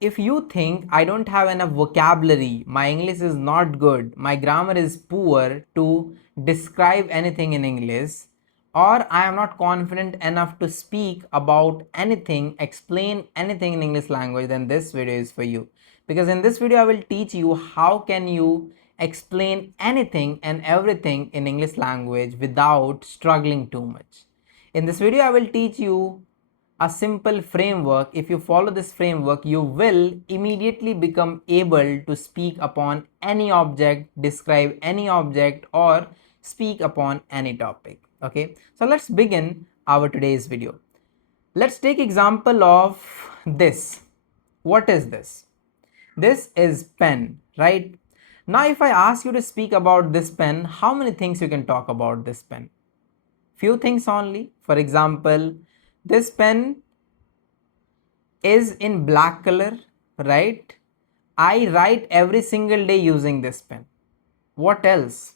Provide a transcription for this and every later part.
if you think I don't have enough vocabulary, my English is not good, my grammar is poor to describe anything in English, or I am not confident enough to speak about anything, explain anything in English language, then this video is for you. Because in this video I will teach you how can you explain anything and everything in English language without struggling too much. In this video I will teach you a simple framework. If you follow this framework, you will immediately become able to speak upon any object, describe any object, or speak upon any topic. Okay, so let's begin our today's video. Let's take example of this. What is this? This is pen, right? Now if I ask you to speak about this pen, how many things you can talk about this pen? Few things only. For example, this pen is in black color, right? I write every single day using this pen. What else?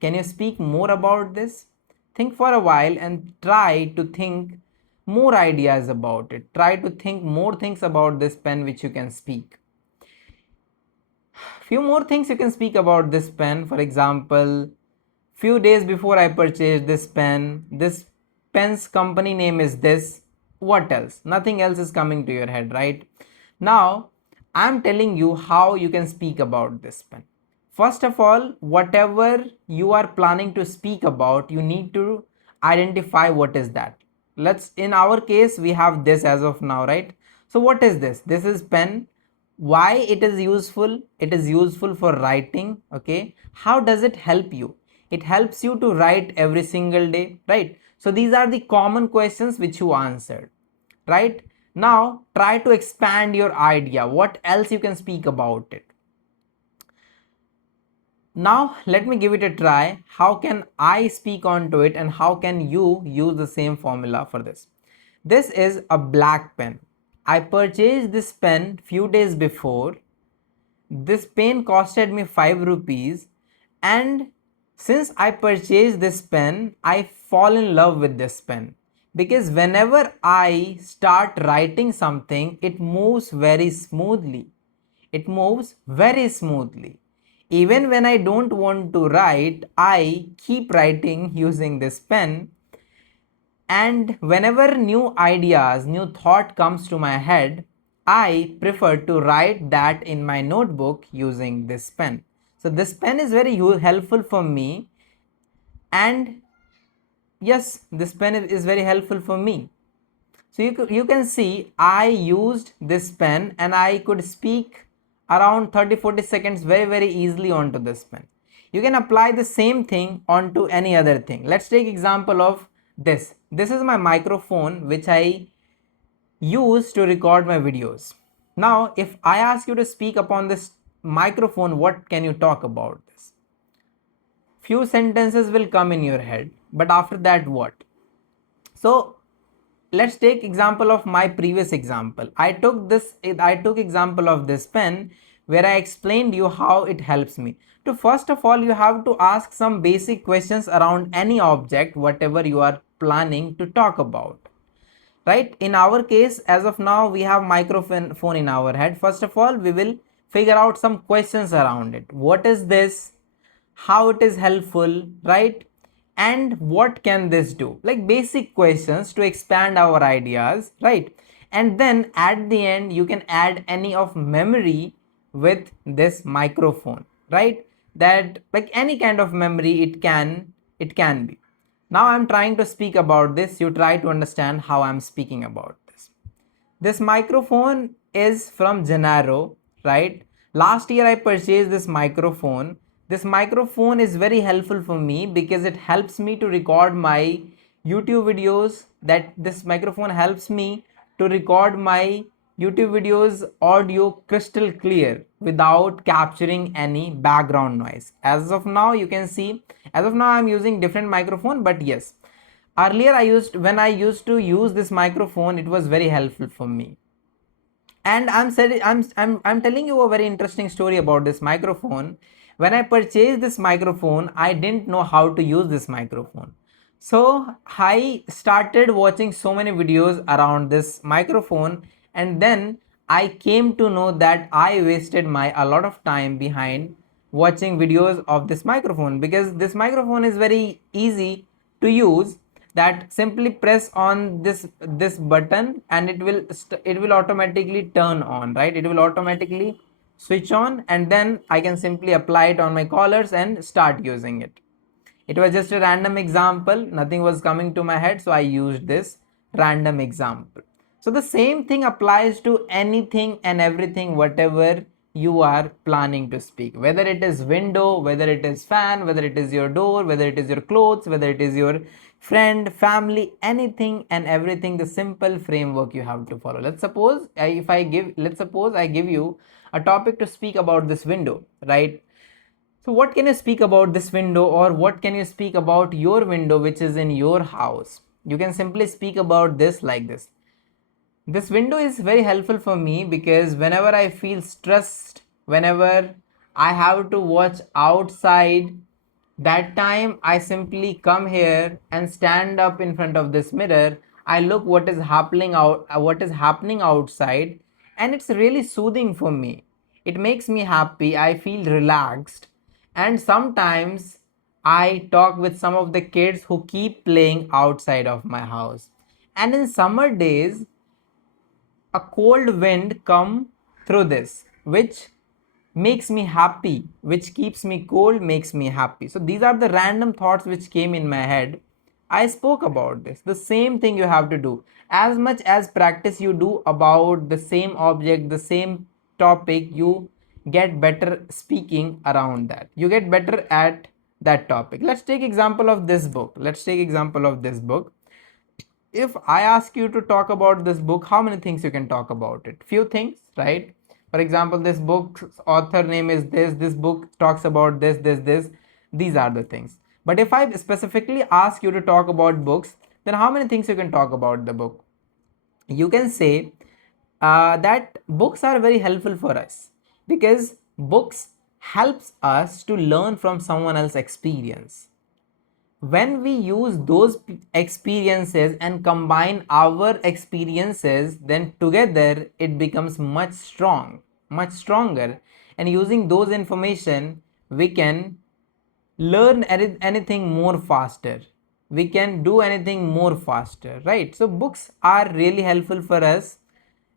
Can you speak more about this? Think for a while and try to think more ideas about it. Try to think more things about this pen which you can speak. Few more things you can speak about this pen. For example, few days before I purchased this pen's company name is this. What else? Nothing else is coming to your head, right? Now I'm telling you how you can speak about this pen. First of all, whatever you are planning to speak about, you need to identify what is that. Let's, in our case, we have this as of now, right? So what is this? This is pen. Why it is useful? It is useful for writing. Okay, how does it help you? It helps you to write every single day, right? So these are the common questions which you answered, right? Now try to expand your idea. What else you can speak about it? Now let me give it a try. How can I speak onto it and how can you use the same formula for this? This is a black pen. I purchased this pen few days before. This pen costed me 5 rupees, and since I purchased this pen, I fall in love with this pen because whenever I start writing something, it moves very smoothly. It moves very smoothly. Even when I don't want to write, I keep writing using this pen, and whenever new ideas, new thought comes to my head, I prefer to write that in my notebook using this pen. So this pen is very helpful for me, and yes, this pen is very helpful for me. So you can see I used this pen and I could speak around 30-40 seconds very easily onto this pen. You can apply the same thing onto any other thing. Let's take example of this. This is my microphone which I use to record my videos. Now if I ask you to speak upon this microphone, what can you talk about this? Few sentences will come in your head, but after that what? So let's take example of my previous example. I took example of this pen where I explained you how it helps me. To first of all, you have to ask some basic questions around any object, whatever you are planning to talk about, right? In our case, as of now, we have microphone in our head. First of all, we will figure out some questions around it. What is this? How it is helpful, right? And what can this do? Like basic questions to expand our ideas, right? And then at the end, you can add any of memory with this microphone, right? That like any kind of memory it can be. Now I'm trying to speak about this. You try to understand how I'm speaking about this. This microphone is from Gennaro, right? Last year I purchased this microphone. This microphone is very helpful for me because it helps me to record my YouTube videos. That this microphone helps me to record my YouTube videos audio crystal clear without capturing any background noise. As of now, you can see, as of now I'm using different microphone, but yes, earlier when I used to use this microphone, it was very helpful for me. And I'm telling you a very interesting story about this microphone. When I purchased this microphone, I didn't know how to use this microphone. So I started watching so many videos around this microphone, and then I came to know that I wasted my a lot of time behind watching videos of this microphone, because this microphone is very easy to use, that simply press on this button and it will automatically turn on, right? It will automatically switch on, and then I can simply apply it on my collars and start using it. It was just a random example, nothing was coming to my head, so I used this random example. So the same thing applies to anything and everything, whatever you are planning to speak, whether it is window, whether it is fan, whether it is your door, whether it is your clothes, whether it is your friend, family, anything and everything. The simple framework you have to follow. Let's suppose I give you a topic to speak about this window, right? So what can you speak about this window, or what can you speak about your window which is in your house? You can simply speak about this like this. This window is very helpful for me because whenever I feel stressed, whenever I have to watch outside, that time I simply come here and stand up in front of this mirror. I look what is happening outside, and it's really soothing for me. It makes me happy. I feel relaxed. And sometimes I talk with some of the kids who keep playing outside of my house. And in summer days, a cold wind come through this, which makes me happy, which keeps me cold, makes me happy. So these are the random thoughts which came in my head. I spoke about this. The same thing you have to do. As much as practice you do about the same object, the same topic, you get better speaking around that, you get better at that topic. Let's take example of this book. If I ask you to talk about this book, how many things you can talk about it? Few things, right? For example, this book's author name is this book talks about this. These are the things. But if I specifically ask you to talk about books, then how many things you can talk about the book? You can say that books are very helpful for us because books helps us to learn from someone else's experience. When we use those experiences and combine our experiences, then together it becomes much stronger, and using those information we can learn anything more faster, we can do anything more faster, right? So books are really helpful for us.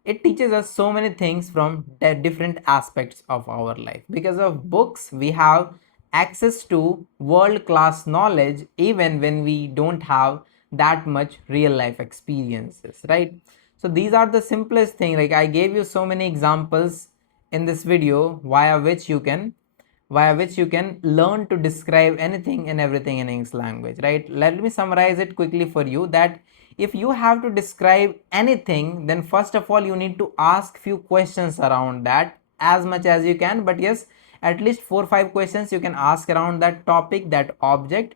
It teaches us so many things from different aspects of our life. Because of books we have access to world class knowledge even when we don't have that much real life experiences, right? So these are the simplest thing. Like I gave you so many examples in this video via which you can learn to describe anything and everything in English language, right? Let me summarize it quickly for you, that if you have to describe anything, then first of all you need to ask few questions around that as much as you can. But yes, at least 4 or 5 questions you can ask around that topic, that object,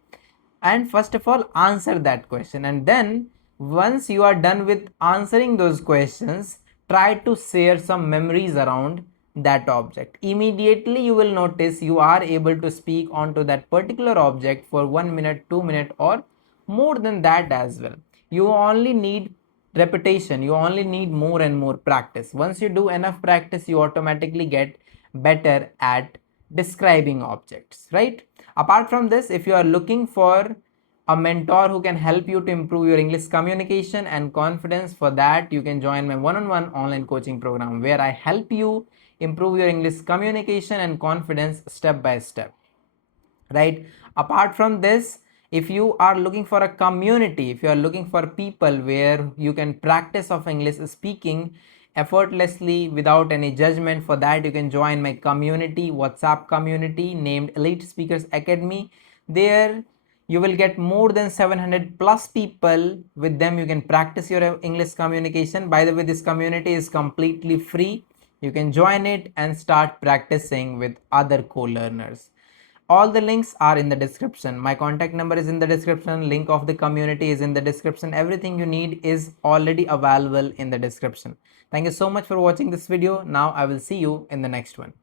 and first of all answer that question. And then once you are done with answering those questions, try to share some memories around that object. Immediately you will notice you are able to speak onto that particular object for 1 minute, 2 minutes, or more than that as well. You only need repetition, you only need more and more practice. Once you do enough practice, you automatically get better at describing objects, right? Apart from this, if you are looking for a mentor who can help you to improve your English communication and confidence, for that you can join my one-on-one online coaching program where I help you improve your English communication and confidence step by step, right? Apart from this, if you are looking for a community, if you are looking for people where you can practice of English speaking effortlessly without any judgment, for that you can join my community, WhatsApp community named Elite Speakers Academy. There you will get more than 700 plus people. With them you can practice your English communication. By the way, this community is completely free. You can join it and start practicing with other co-learners. All the links are in the description. My contact number is in the description, link of the community is in the description. Everything you need is already available in the description. Thank you so much for watching this video. Now I will see you in the next one.